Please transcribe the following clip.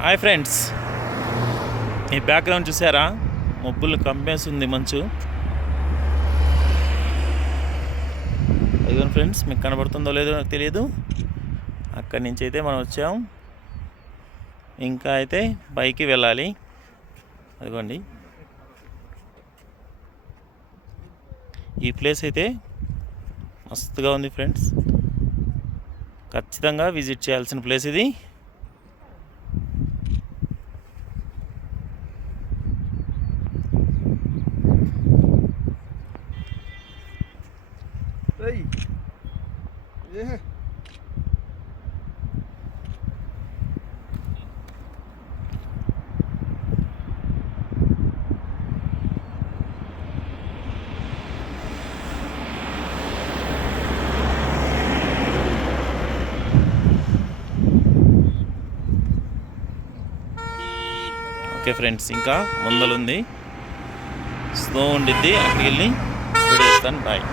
Hi friends, ఈ బ్యాక్గ్రౌండ్ చూసారా? మబ్బులు కమ్మేస్తుంది మంచు. అదిగోండి ఫ్రెండ్స్, మీకు కనబడుతుందో లేదో నాకు తెలియదు. అక్కడి నుంచి అయితే మనం వచ్చాం. ఇంకా అయితే పైకి వెళ్ళాలి. అదిగోండి, ఈ ప్లేస్ అయితే మస్తుగా ఉంది ఫ్రెండ్స్. ఖచ్చితంగా విజిట్ చేయాల్సిన ప్లేస్ ఇది. ఓకే ఫ్రెండ్స్, ఇంకా ముందలుంది, స్లో ఉండిద్ది. అక్కడికి వెళ్ళి వీడియో ఇస్తాను. బాయ్.